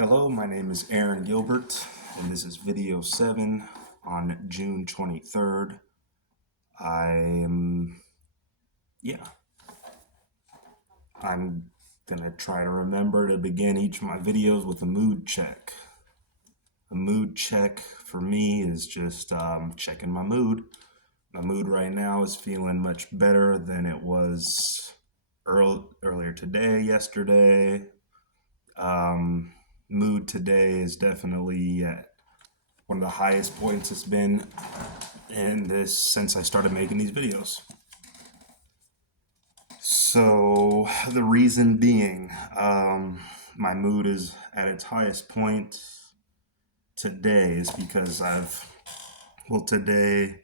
Hello, my name is Aaron Gilbert, and this is video 7 on June 23rd. I'm gonna try to remember to begin each of my videos with a mood check. A mood check for me is just checking my mood. My mood right now is feeling much better than it was earlier today, yesterday. Mood today is definitely at one of the highest points it's been in this since I started making these videos. So the reason being, my mood is at its highest point today is because today,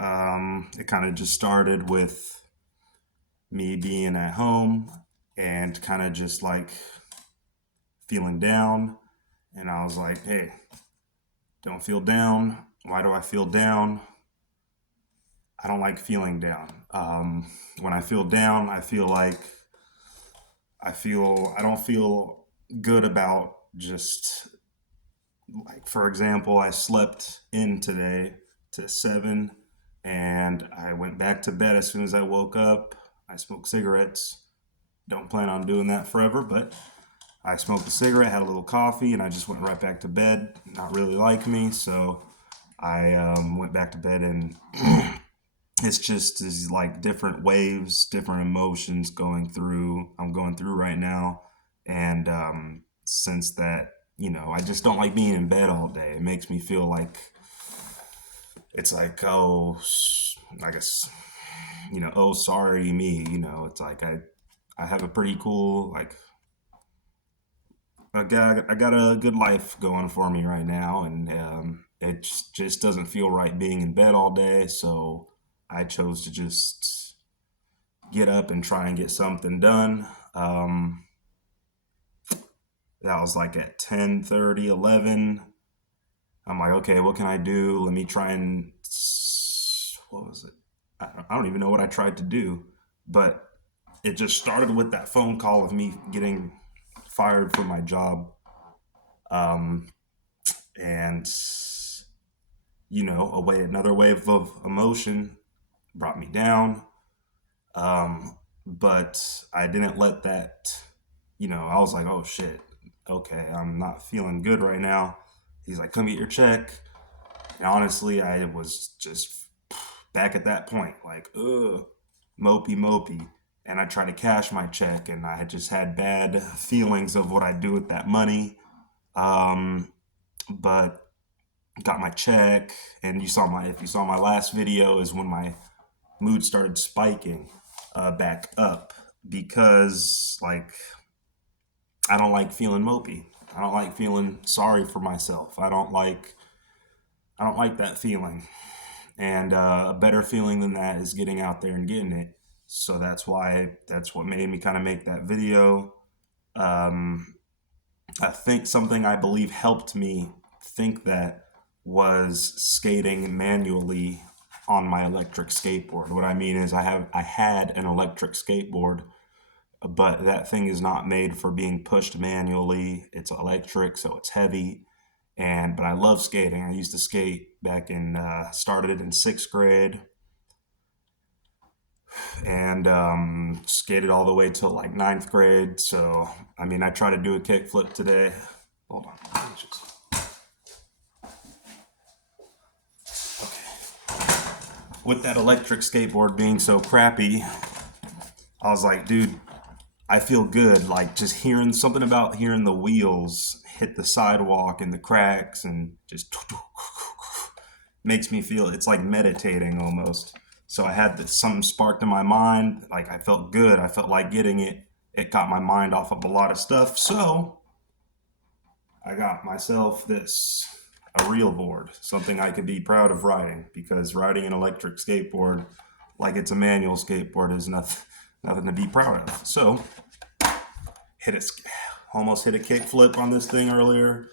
it kind of just started with me being at home and kind of just like feeling down. And I was like, hey, don't feel down. Why do I feel down? I don't like feeling down. When I feel down, I don't feel good about just like, for example, I slept in today to 7 and I went back to bed as soon as I woke up. I smoked cigarettes. Don't plan on doing that forever, but I smoked a cigarette, had a little coffee, and I just went right back to bed. Not really like me, so I went back to bed, and it's just these like different waves, different emotions I'm going through right now. And since that, I just don't like being in bed all day. It makes me feel like it's like, oh, I guess, oh, sorry me. It's like I have a pretty cool, like, I got a good life going for me right now, and it just doesn't feel right being in bed all day. So I chose to just get up and try and get something done. That was like at 10:30, 11. I'm like, okay, what can I do? Let me try and, what was it? I don't even know what I tried to do, but it just started with that phone call of me getting fired from my job. And another wave of emotion brought me down. But I didn't let that, I was like, oh shit, okay, I'm not feeling good right now. He's like, come get your check. And honestly, I was just back at that point, like, ugh, mopey. And I tried to cash my check, and I had just had bad feelings of what I'd do with that money. But got my check, and if you saw my last video, is when my mood started spiking back up, because like I don't like feeling mopey. I don't like feeling sorry for myself. I don't like that feeling. And a better feeling than that is getting out there and getting it. So that's what made me kind of make that video. I think something I believe helped me think that was skating manually on my electric skateboard. What I mean is I had an electric skateboard, but that thing is not made for being pushed manually. It's electric, so it's heavy. But I love skating. I used to skate back started in 6th grade, and skated all the way till like 9th grade. So, I mean, I tried to do a kickflip today. Hold on. With that electric skateboard being so crappy, I was like, dude, I feel good. Like, just hearing something about hearing the wheels hit the sidewalk and the cracks and just makes me feel, it's like meditating almost. So I had something sparked in my mind. Like, I felt good. I felt like getting it. It got my mind off of a lot of stuff. So I got myself a reel board, something I could be proud of riding, because riding an electric skateboard like it's a manual skateboard is nothing to be proud of. So almost hit a kick flip on this thing earlier,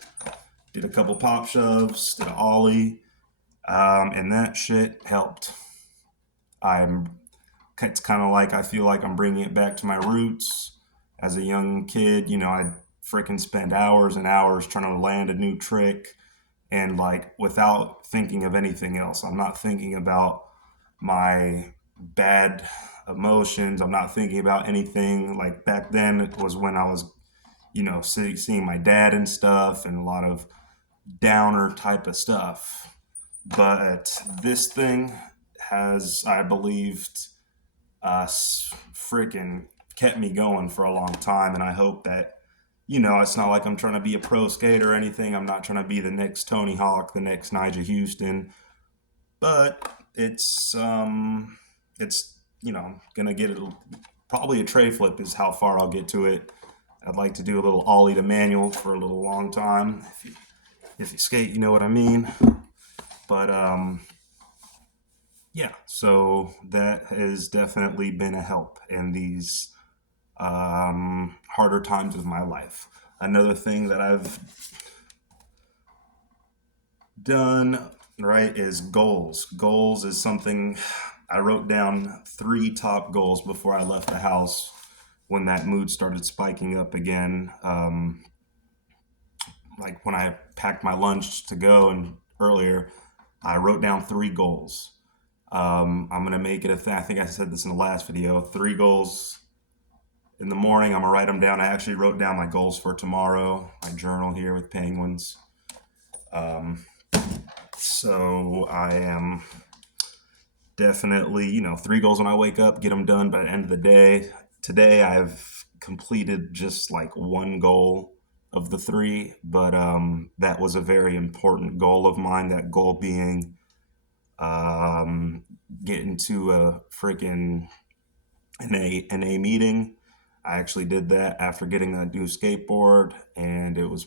did a couple pop shoves, did an ollie, and that shit helped. It's kind of like I feel like I'm bringing it back to my roots. As a young kid, I freaking spend hours and hours trying to land a new trick and like without thinking of anything else. I'm not thinking about my bad emotions. I'm not thinking about anything. Like back then, it was when I was, seeing my dad and stuff and a lot of downer type of stuff. But this thing has, I believed, freaking kept me going for a long time. And I hope that, it's not like I'm trying to be a pro skater or anything. I'm not trying to be the next Tony Hawk, the next Nigel Houston. But it's gonna get it. Probably a tray flip is how far I'll get to it. I'd like to do a little ollie to manual for a little long time. If you skate, you know what I mean. But yeah, so that has definitely been a help in these harder times of my life. Another thing that I've done right is goals. Goals is something I wrote down 3 top goals before I left the house when that mood started spiking up again. Like when I packed my lunch to go and earlier, I wrote down 3 goals. I'm gonna make it a thing. I think I said this in the last video. 3 goals in the morning. I'm gonna write them down. I actually wrote down my goals for tomorrow. My journal here with penguins. So I am definitely, 3 goals when I wake up, get them done by the end of the day. Today I've completed just like 1 goal of the 3, but that was a very important goal of mine. That goal being getting to a freaking NA meeting. I actually did that after getting a new skateboard, and it was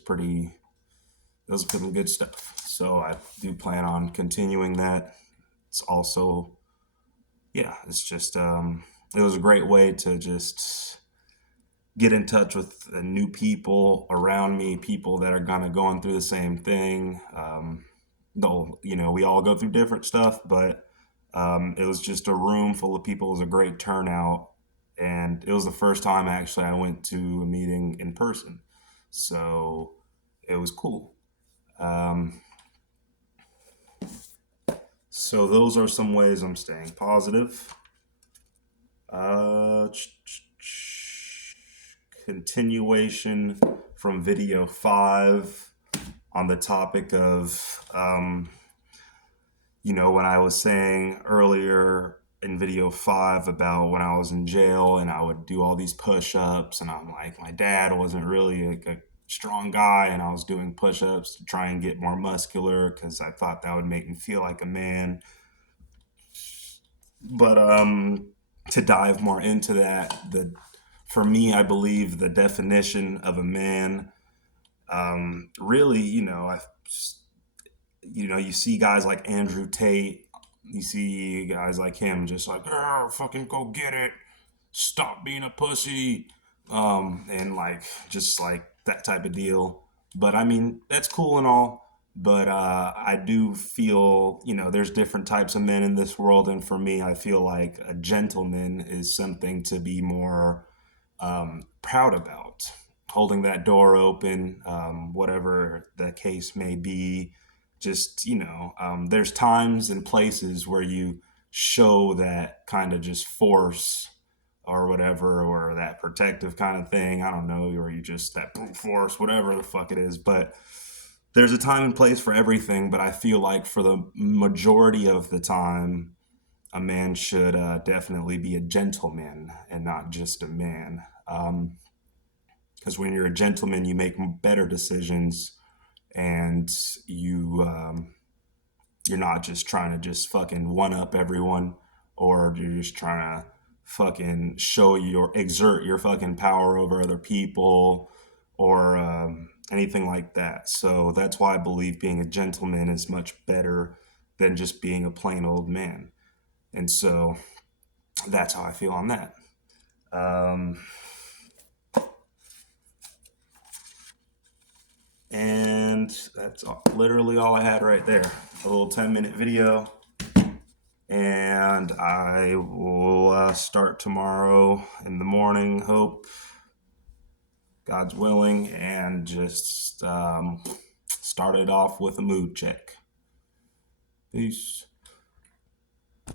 some good stuff. So I do plan on continuing that. It's also, yeah, it's just, it was a great way to just get in touch with new people around me, people that are kind of going through the same thing. Though, we all go through different stuff, but it was just a room full of people. It was a great turnout. And it was the first time actually I went to a meeting in person. So it was cool. So those are some ways I'm staying positive. Continuation from video 5 on the topic of, when I was saying earlier in video 5 about when I was in jail and I would do all these push-ups, and I'm like, my dad wasn't really like a strong guy, and I was doing push-ups to try and get more muscular because I thought that would make me feel like a man. But to dive more into that, for me, I believe the definition of a man, really, you see guys like Andrew Tate, you see guys like him just like, fucking go get it, stop being a pussy, and like just like that type of deal. But I mean, that's cool and all. But I do feel, there's different types of men in this world. And for me, I feel like a gentleman is something to be more proud about. Holding that door open, whatever the case may be. Just, there's times and places where you show that kind of just force or whatever, or that protective kind of thing. I don't know, or you just that brute force, whatever the fuck it is. But there's a time and place for everything. But I feel like for the majority of the time, a man should definitely be a gentleman and not just a man. Because when you're a gentleman, you make better decisions, and you're not just trying to just fucking one up everyone, or you're just trying to fucking exert your fucking power over other people, or anything like that. So that's why I believe being a gentleman is much better than just being a plain old man. And so that's how I feel on that. And that's literally all I had right there. A little 10-minute video. And I will start tomorrow in the morning, hope. God's willing, and just started off with a mood check. Peace.